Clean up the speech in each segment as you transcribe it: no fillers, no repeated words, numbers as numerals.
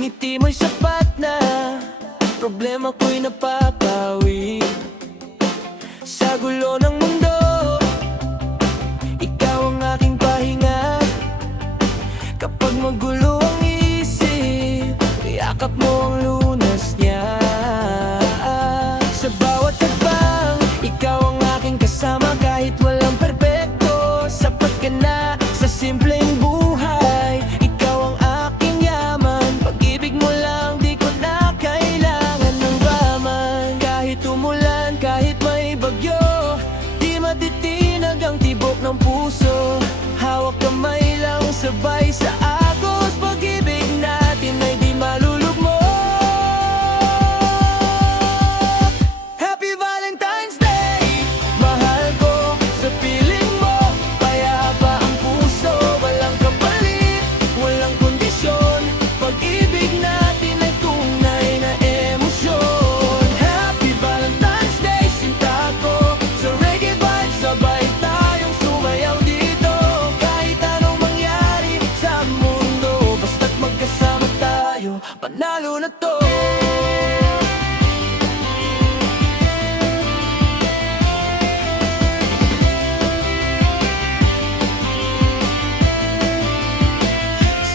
Ngiti mo'y sapat na, problema ko'y napapawi. Sa gulo ng mundo, ikaw ang aking pahinga. Kapag magulo ang isip, yakap mo ang lunas niya. Sa bawat hakbang, ikaw ang aking kasama. Kahit walang perpekto, sapat ka na sa simpleng buhay. Ikaw ang aking yaman, pag-ibig mo lang, di ko na kailangan ng baman. Kahit umulan, kahit may bagyo, di matitinag ang tibok ng puso. Hawak kamay lang sabay sa agos, pag-ibig natin ay di malulugmok. Happy Valentine's Day! Mahal ko sa piling mo, payapa ang puso, walang kapalit, walang kondisyon. Pag-ibig natin ay tunay na emosyon. Happy Valentine's Day, sinta ko sa reggae vibes, sabay tayong sumayaw dito. Kahit anong mangyari sa mundo, basta't magkasama tayo, panalo na to.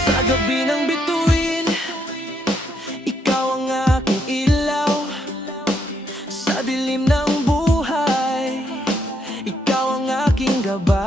Sa gabi ng bituin, ikaw ang aking ilaw. Sa dilim ng buhay, ikaw ang aking gabay.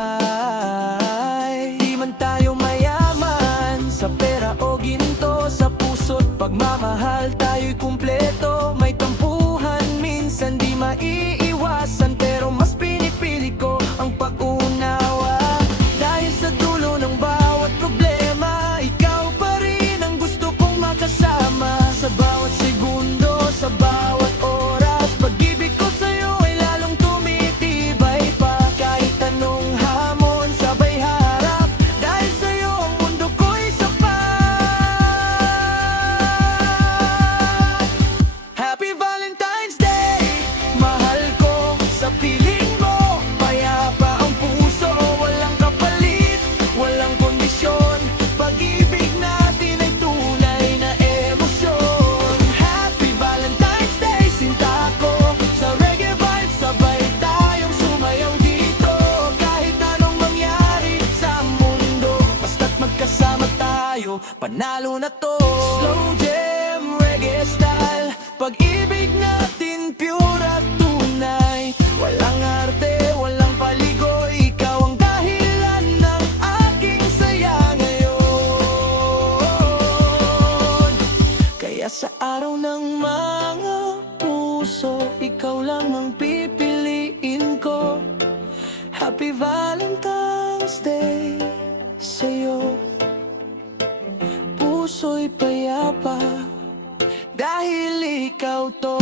Di man tayo mayaman sa pera o ginto, sa puso't pagmamahal tayo'y kumpleto. May tampuhan, minsan di maiiwasan, pero mas pinipili ko ang pag-unawa. Dahil sa dulo ng bawat problema, ikaw pa rin ang gusto kong makasama. Sa bawat segundo, sa bawat oras, pag-ibig ko sa'yo ay lalong tumitibay pa. Kahit anong hamon, sabay harap, dahil sa'yo ang mundo ko'y sapat. Happy Valentine's Day! Mahal ko sa piling mo, payapa ang puso, walang kapalit, walang kondisyon. Pag-ibig natin ay tunay na emosyon. Happy Valentine's Day, sinta ko sa reggae vibes, sabay tayong sumayaw dito. Kahit anong mangyari sa mundo, basta't magkasama tayo, panalo na to. Slow jam, reggae style, pag-ibig natin pure at tunay. Walang arte, walang paligoy, ikaw ang dahilan ng aking saya ngayon. Kaya sa araw ng mga puso, ikaw lang ang pipiliin ko. Happy Valentine's Day sa'yo. Puso'y payapa dahil ikaw to.